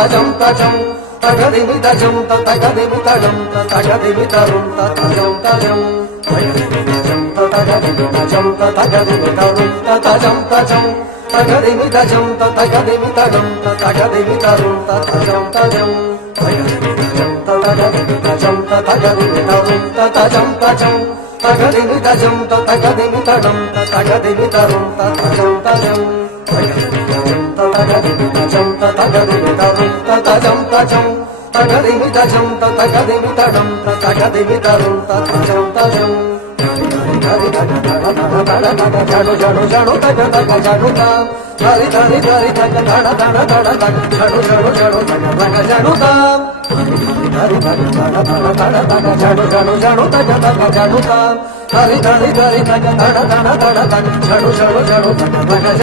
తజం తజం తగదిమి తజం తగదిమి తజం తగదిమి తరుం తజం తజం తగదిమి తజం తగదిమి తరుం తజం తజం తగదిమి తజం తగదిమి తజం తగదిమి తరుం తజం తజం తగదిమి తజం తగదిమి తరుం తజం తజం తగదిమి తజం తగదిమి తజం తగదిమి తరుం తజం తజం తగదిమి తజం తగదిమి తరుం తజం తజం తగదిమి తజం తగదిమి తజం తగదిమి తరుం తజం తజం జడు జడు జడు తగ తగ జడుత హరి హరి హరి తగ దడ దడ దడ తగ జడు జడు జడు తగ తగ జడుత హరి హరి దడ దడ దడ తగ జడు జడు జడు తగ తగ జడుత హరి హరి హరి తగ దడ దడ దడ తగ జడు జడు జడు తగ తగ